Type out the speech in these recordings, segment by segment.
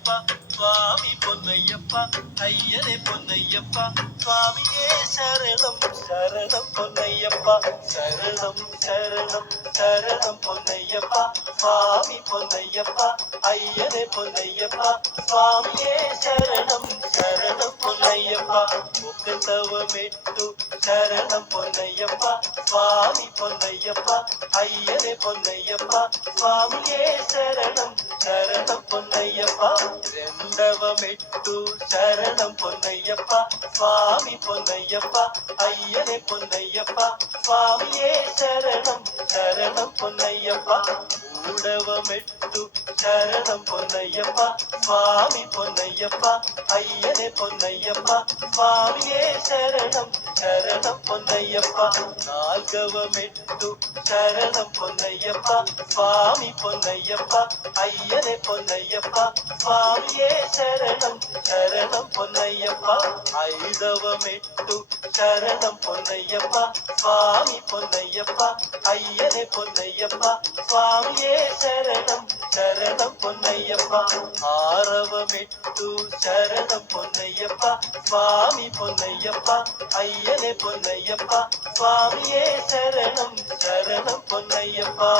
பொன்னையப்பா சுவாமி பொன்னையப்பா ஐயனே பொன்னையப்பா சுவாமியே சரணம் சரணம் பொன்னையப்பா சரணம் சரணம் சரணம் பொன்னையப்பா சுவாமி பொன்னையப்பா ஐயனே பொன்னையப்பா சுவாமியே சரணம் சரணம் பொன்னையப்பா முக்கத்தவமெட்டு சரணம் பொன்னையப்பா சுவாமி பொன்னையப்பா ஐயனே பொன்னையப்பா சுவாமியே சரணம் சரணம் பொன்னையப்பா ரெண்டவமெட்டு சரணம் பொன்னையப்பா சுவாமி பொன்னையப்பா ஐயனே பொன்னையப்பா சுவாமியே சரணம் சரணம் பொன்னையப்பா ஊடவமெட்டு சரணம் பொன்னையப்பா சுவாமி பொன்னையப்பா ஐயனே பொன்னையப்பா சுவாமியே சரணம் சரணம் பொன்னையப்பா நால்கவமெட்டு சரணம் பொன்னையப்பா சுவாமி பொன்னையப்பா ஐயனே பொன்னையப்பா சுவாமியே சரணம் சரணம் பொன்னையப்பா ஐதவமெட்டு சரணம் பொன்னையப்பா சுவாமி பொன்னையப்பா ஐயனே பொன்னையப்பா சுவாமியே சரணம் சரணம் பொன்னையப்பா ஆரவமெட்டு சரணம் பொன்னையப்பா சுவாமி பொன்னையப்பா ஐயனே பொன்னையப்பா சுவாமியே சரணம் சரணம் பொன்னையப்பா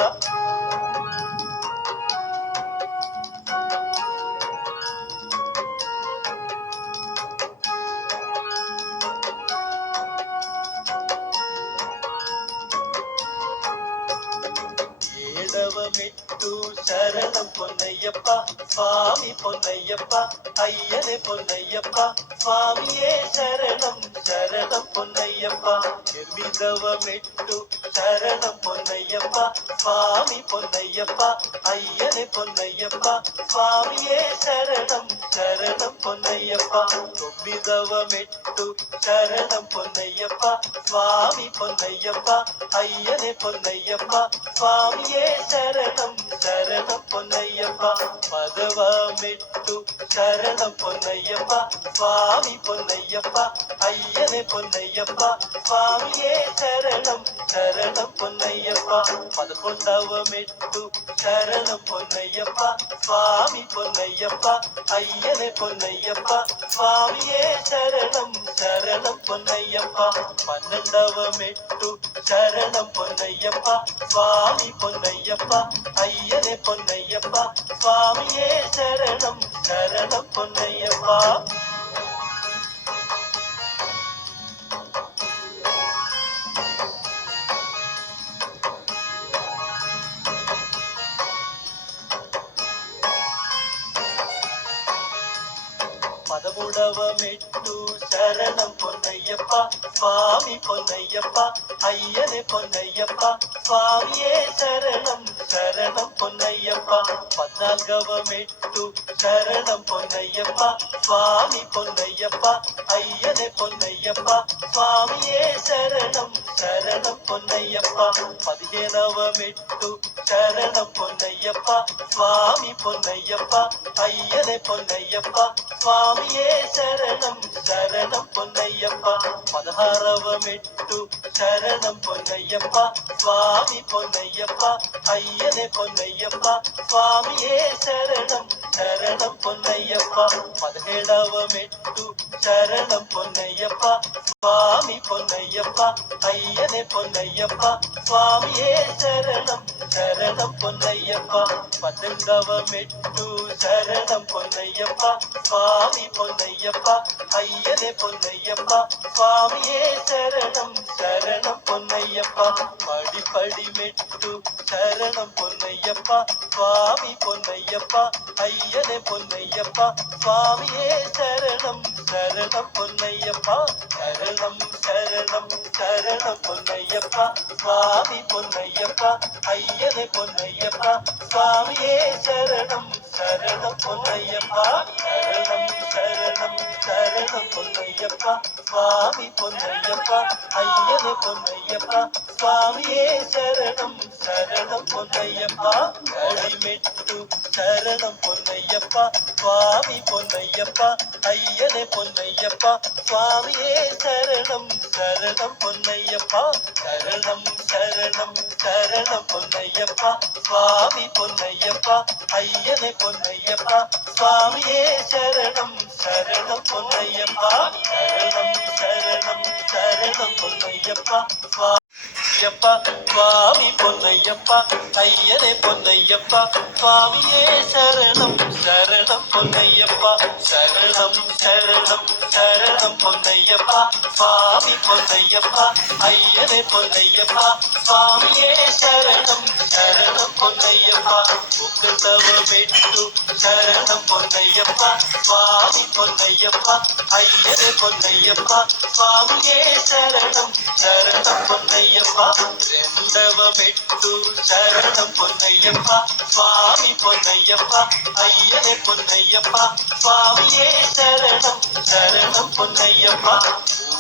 ஏடவமெட்டு சரணம் பொன்னையப்பா சுவாமி பொன்னையப்பா ஐயனே பொன்னையப்பா சுவாமியே சரணம் சரணம் பொன்னையப்பா எவ்விதவமெட்டு சரணம் பொன்னையப்பா சுவாமி பொன்னையப்பா ஐயனே பொன்னையப்பா சுவாமியே சரணம் சரணம் பொன்னையப்பா தொவ்விதவமெட்டு சரணம் பொன்னையப்பா சுவாமி பொன்னையப்பா ஐயனே பொன்னையப்பா சுவாமியே சரணம் சரணம் பொன்னையப்பா பதவமெட்டு சரணம் பொன்னையப்பா சுவாமி பொன்னையப்பா ஐயனே பொன்னையப்பா சுவாமியே சரணம் சரணம் பொன்னையப்பா பதకొండవமெட்டு சரணம் பொன்னையப்பா சுவாமி பொன்னையப்பா ஐயனே பொன்னையப்பா சுவாமியே சரணம் சரணம் பொன்னையப்பா பன்னெண்டவமெட்டு சரணம் பொன்னையப்பா சுவாமி பொன்னையப்பா ஐயனே பொன்னையப்பா சுவாமியே சரணம் சரணம் பொன்னையப்பா పదమూడవమెట్టు శరణం పొన్నయ్యప్ప స్వామి పొన్నయ్యప్ప అయ్యనే పొన్నయ్యప్ప స్వామియే శరణం శరణం పొన్నయ్యప్ప పద్నాలుగవమెట్టు శరణం పొన్నయ్యప్ప స్వామి పొన్నయ్యప్ప అయ్యనే పొన్నయ్యప్ప స్వామియే శరణం శరణం పొన్నయ్యప్ప పదిహేనవమెట్టు శరణం పొన్నయ్యప్ప స్వామి పొన్నయ్యప్ప అయ్యనే పొన్నయ్యప్ప స్వామియే శరణం శరణం పొన్నయ్యప్ప పదహారవమెట్టు శరణం పొన్నయ్యప్ప స్వామి పొన్నయ్యప్ప అయ్యనే పొన్నయ్యప్ప స్వామియే శరణం శరణం పొన్నయ్యప్ప పదిహేడవమెట్టు శరణం పొన్నయ్యప్ప స్వామి పొన్నయ్యప్ప అయ్యనే పొన్నయ్యప్ప స్వామియే శరణం శరణం పొన్నయ్యప్ప పద్దెనిమిదవమెట్టు శరణం పొన్నయ్యప్ప స్వామి పొన్నయ్యప్ప అయ్యనే పొన్నయ్యప్ప స్వామియే శరణం శరణం పొన్నయ్యప్ప పడి పడి మెట్టు శరణం పొన్నయ్యప్ప స్వామి పొన్నయ్యప్ప అయ్యనే పొన్నయ్యప్ప స్వామియే శరణం శరణం పొన్నయ్యప్ప శరణం శరణం శరణం పొన్నయ్యప్ప స్వామి పొన్నయ్యప్ప అయ్యనే పొన్నయ్యప్ప స్వామియే శరణం శరణం పొన్నయ్యప్ప శరణం శరణం శరణం పొన్నయ్యప్ప స్వామి పొన్నయ్యప్ప అయ్యనే పొన్నయ్యప్ప స్వామియే శరణం சரணம் சரணம் பொன்னையப்பா அடிமெட்டு சரணம் பொன்னையப்பா சுவாமி பொன்னையப்பா ஐயனே பொன்னையப்பா சுவாமியே சரணம் சரணம் பொன்னையப்பா சரணம் சரணம் சரணம் பொன்னையப்பா சுவாமி பொன்னையப்பா ஐயனே பொன்னையப்பா சுவாமியே சரணம் சரணம் பொன்னையப்பா சரணம் சரணம் சரணம் பொன்னையப்பா ஐயப்பா சுவாமி பொன்னையப்பா ஐயனே பொன்னையப்பா சுவாமியே சரணம் சரணம் பொன்னையப்பா சரணம் சரணம் சரணம் பொன்னையப்பா சுவாமி பொன்னையப்பா ஐயனே பொன்னையப்பா சுவாமியே சரணம் சரணம் பொன்னையப்பா உக்குதவமெட்டு சரணம் பொன்னையப்பா சுவாமி பொன்னையப்பா ஐயனே பொன்னையப்பா சுவாமியே சரணம் சரணம் பொன்னையப்பா రెండవమెట్టు శరణం పొన్నయ్యప్ప స్వామి పొన్నయ్యప్ప అయ్యనే పొన్నయ్యప్ప స్వామియే శరణం శరణం పొన్నయ్యప్ప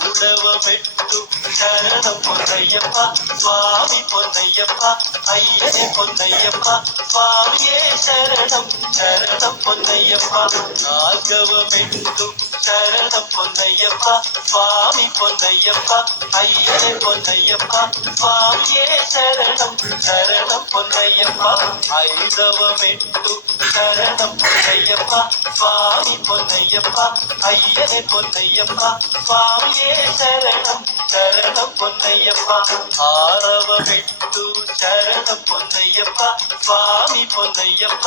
మూడవమెట్టు శరణం పొన్నయ్యప్ప స్వామి పొన్నయ్యప్ప అయ్యనే పొన్నయ్యప్ప స్వామియే శరణం శరణం పొన్నయ్యప్ప నాలుగవమెట్టు శరణం పొన్నయ్యప్ప స్వామి పొన్నయ్యప్ప అయ్యనే పొన్నయ్యప్ప స్వామియే శరణం శరణం పొన్నయ్యప్ప ఐదవమెట్టు శరణం పొన్నయ్యప్ప స్వామి పొన్నయ్యప్ప అయ్యనే పొన్నయ్యప్ప స్వామియే శరణం శరణం పొన్నయ్యప్ప ఆరవమెట్టు శరణం పొన్నయ్యప్ప స్వామి పొన్నయ్యప్ప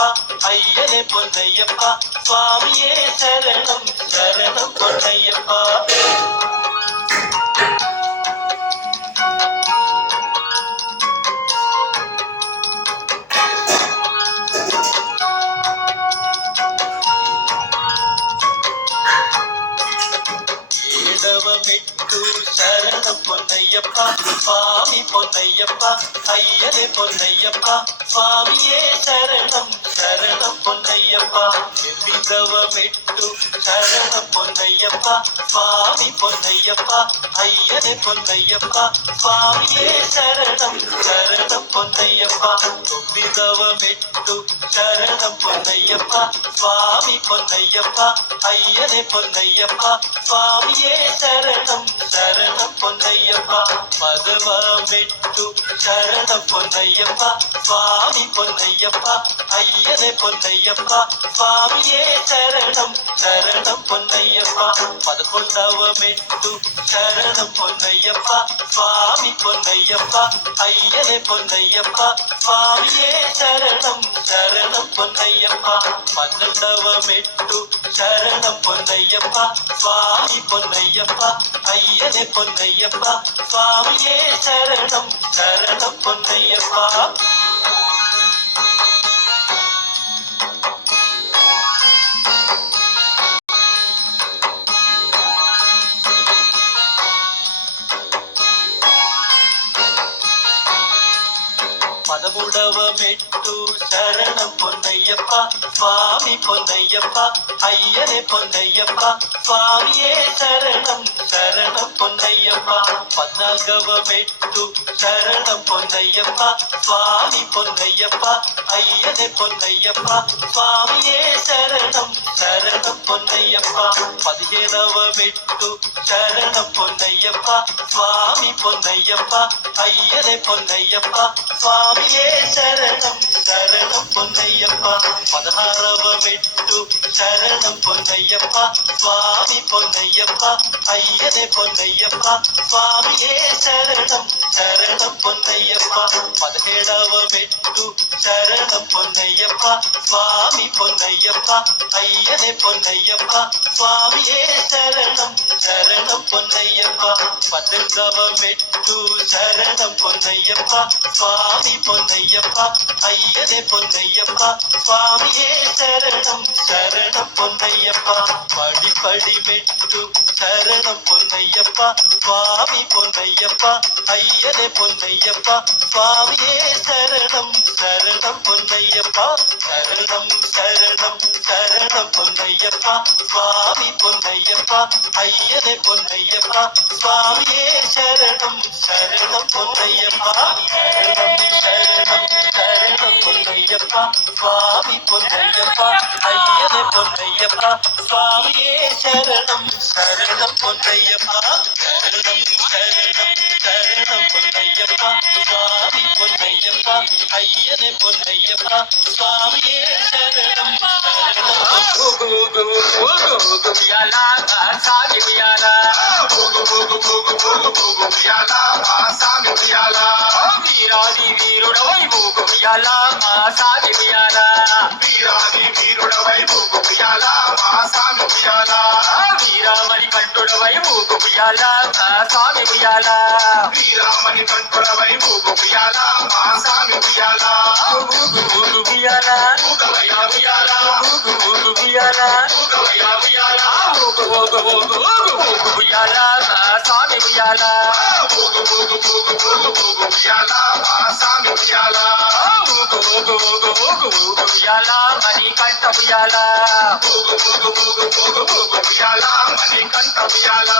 అయ్యనే పొన్నయ్యప్ప స్వామియే శరణం శరణం పొన్నయ్యప్ప ఏడవమెట్టు శరణం పొన్నయ్యప్ప స్వామి పొన్నయ్యప్ప అయ్యనే పొన్నయ్యప్ప స్వామియే శరణం శరణం పొన్నయ్యప్ప ఎనిమిదవమెట్టు శరణం పొన్నయ్యప్ప స్వామి పొన్నయ్యప్ప అయ్యనే పొన్నయ్యప్ప స్వామియే శరణం శరణం పొన్నయ్యప్ప తొమ్మిదవమెట్టు శరణం పొన్నయ్యప్ప స్వామి పొన్నయ్యప్ప అయ్యనే పొన్నయ్యప్ప స్వామియే శరణం శరణం పొన్నయ్యప్ప పదవమెట్టు శరణం పొన్నయ్యప్ప స్వామి పొన్నయ్యప్ప అయ్యనే పొన్నయ్యప్ప స్వామియే శరణం శరణం పొన్నయ్యప్ప పదకొండవమెట్టు శరణం పొన్నయ్యప్ప స్వామి పొన్నయ్యప్ప అయ్యనే పొన్నయ్యప్ప స్వామియే శరణం శరణం పొన్నయ్యప్ప పన్నెండవమెట్టు శరణం పొన్నయ్యప్ప స్వామి పొన్నయ్యప్ప అయ్యనే పొన్నయ్యప్ప స్వామియే శరణం శరణం పొన్నయ్యప్ప పదమూడవమెట్టు శరణం పొన్నయ్యప్ప స్వామి పొన్నయ్యప్ప అయ్యనే పొన్నయ్యప్ప స్వామియే శరణం శరణం పొన్నయ్యప్ప పద్నాలుగవమెట్టు శరణం పొన్నయ్యప్ప స్వామి పొన్నయ్యప్ప అయ్యనే పొన్నయ్యప్ప స్వామియే శరణం శరణం పొన్నయ్యప్ప పదిహేనవమెట్టు శరణం పొన్నయ్యప్ప స్వామి పొన్నయ్యప్ప అయ్యనే పొన్నయ్యప్ప స్వామియే శరణం శరణం పొన్నయ్యప్ప పదహారవమెట్టు శరణం పొన్నయ్యప్ప స్వామి పొన్నయ్యప్ప అయ్యనే పొన్నయ్యప్ప స్వామియే శరణం శరణం పొన్నయ్యప్ప పదిహేడవమెట్టు శరణం పొన్నయ్యప్ప స్వామి పొన్నయ్యప్ప అయ్యనే పొన్నయ్యప్ప స్వామియే శరణం శరణం పొన్నయ్యప్ప పద్దెనిమిదవమెట్టు శరణం పొన్నయ్యప్ప స్వామి పొన్నయ్యప్ప అయ్యనే పొన్నయ్యప్ప స్వామియే శరణం శరణం పొన్నయ్యప్ప పడి పడి మెట్టు శరణం పొన్నయ్యప్ప స్వామి పొన్నయ్యప్ప అయ్యనే పొన్నయ్యప్ప స్వామియే శరణం శరణం పొన్నయ్యప్ప శరణం శరణం శరణం పొన్నయ్యప్ప స్వామి పొన్నయ్యప్ప అయ్యనే పొన్నయ్యప్ప స్వామియే శరణం శరణం పొన్నయ్యప్ప శరణం பொன்னையப்பா சுவாமி பொன்னையப்பா ஐயனே பொன்னையப்பா சுவாமியே சரணம் சரணம் பொன்னையப்பா சரணம் சரணம் சரணம் பொன்னையப்பா சுவாமி பொன்னையப்பா ஐயனே பொன்னையப்பா சுவாமியே சரணம் వీరాది వీరుడవై భూగుయాల మా సాగి ఉయ్యాల వీరాది వీరుడవై భూగుయాల మా సామి ఉయ్యాల వీరామణి కంఠుడవై భూగుయాల మా స్వామి ఉయ్యాల వీరామణి కంఠుడవై భూగుయాల మా సామి ఉయ్యాల ఉయ్యాల ఊగవయ్యా ఉయ్యాల ఉయ్యాల ఊగవయ్యా ఉయ్యాల ఉయ్యాల మా స్వామి ఉయ్యాల ఊగు ఊగు ఊగు ఊగు ఊగు ఉయ్యాల మా సామి ఉయ్యాల ఉయ్యాల మణి కంఠ ఉయ్యాల ఊగు ఊగు ఊగు ఊగు ఊగు ఉయ్యాల మణి కంఠ ఉయ్యాల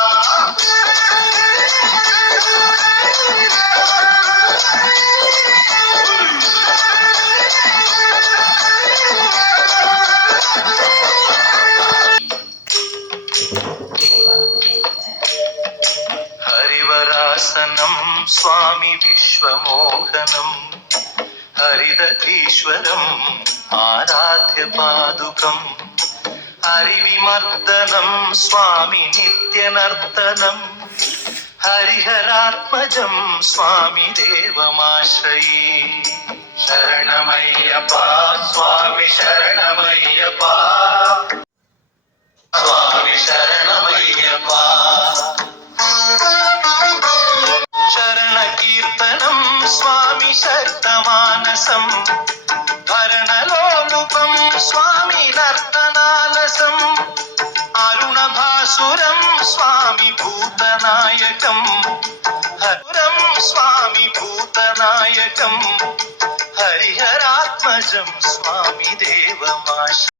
హరివరాసనం స్వామి విశ్వమోహనం హరిదధీశ్వరం ఆరాధ్య పాదుకం హరివిమర్దనం స్వామి నిత్యనర్తనం హరిహరాత్మజం స్వామి దేవమాశ్రయే శరణమయ్యప్ప స్వామి శరణమయ్యప్ప స్వామి శరణమయ్యప్ప శరణ కీర్తనం స్వామి శక్తమానసం భరణలోలుపం స్వామి నర్తనాలసం అరుణభాసురం స్వామి భూతనాయకం హరురం స్వామి భూతనాయకం హరిహరాత్మజం స్వామి దేవమాశ